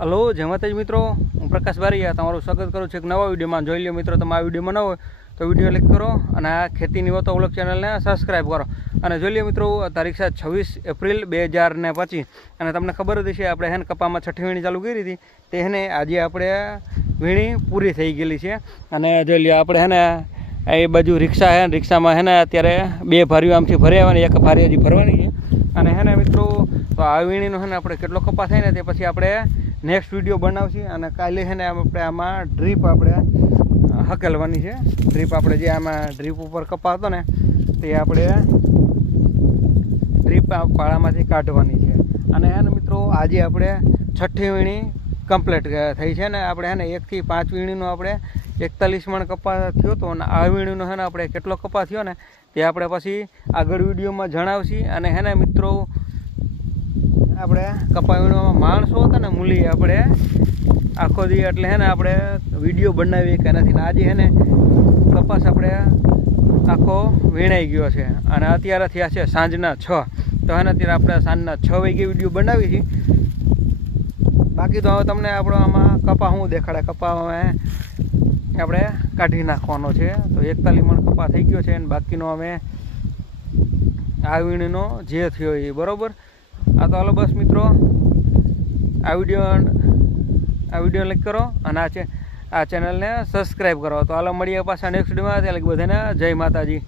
Hello, જય માતાજી મિત્રો. હું પ્રકાશ બારીયા તમારું સ્વાગત કરું છું એક નવા વિડીયોમાં. જોઈ લો મિત્રો, તમે આ વિડીયોમાં ન હોય તો વીડિયો ક્લિક કરો અને આ ખેતીની વાતો વ્લોગ ચેનલને સબસ્ક્રાઈબ કરો. અને જોઈ લો મિત્રો તારીખ છે છવ્વીસ એપ્રિલ બે હજાર ને પચીસ. અને તમને ખબર હતી છે આપણે હેને કપામાં છઠ્ઠી વીણી ચાલુ કરી હતી. તે હેને આજે આપણે વીણી પૂરી થઈ ગયેલી છે. અને જોઈ લો આપણે હેને એ બાજુ રિક્ષા હે રિક્ષામાં હેને અત્યારે બે ભારીઓ આમથી ભરી આવવાની એક ભારી હજી ભરવાની છે. અને હેને મિત્રો, તો આ વીણીનો હેને આપણે કેટલો કપા થાય ને તે પછી આપણે નેક્સ્ટ વીડિયો બનાવશે અને કાલે છે ને આપણે આમાં ડ્રીપ આપણે હકેલવાની છે. ડ્રીપ આપણે જે આમાં ડ્રીપ ઉપર કપા હતો ને, તે આપણે ડ્રીપ પાળામાંથી કાઢવાની છે. અને હે મિત્રો, આજે આપણે છઠ્ઠી વીણી કમ્પ્લીટ થઈ છે ને આપણે હે એકથી પાંચ વીણીનો આપણે એકતાલીસ મણ કપા થયો હતો અને આ વીણીનો હે ને આપણે કેટલો કપા થયો ને, તે આપણે પછી આગળ વિડીયોમાં જણાવશી. અને હે ને મિત્રો આપણે કપા વીણવામાં માણસો હતા ને, મૂલી આપણે આખો દી એટલે હે ને આપણે વીડિયો બનાવીએ કે નથી. આજે હે ને કપાસ આપણે આખો વીણાઈ ગયો છે. અને અત્યારે થયા છે સાંજના છ. તો હે ને અત્યારે આપણે સાંજના છ વાગે વીડિયો બનાવી છીએ બાકી તો હવે તમને આપણો આમાં કપા શું દેખાડે? કપા હવે આપણે કાઢી નાખવાનો છે. તો એકતાલીસ મણ કપા થઈ ગયો છે અને બાકીનો અમે આ વીણીનો જે થયો એ બરોબર? આ તો હાલો બસ મિત્રો. આ વીડિયો આ વીડિયો લાઈક કરો અને આ છે આ ચેનલને સબસ્ક્રાઈબ કરો. તો હાલો મળીએ પાછા નેક્સ્ટ ત્યાં લગી બધાને જય માતાજી.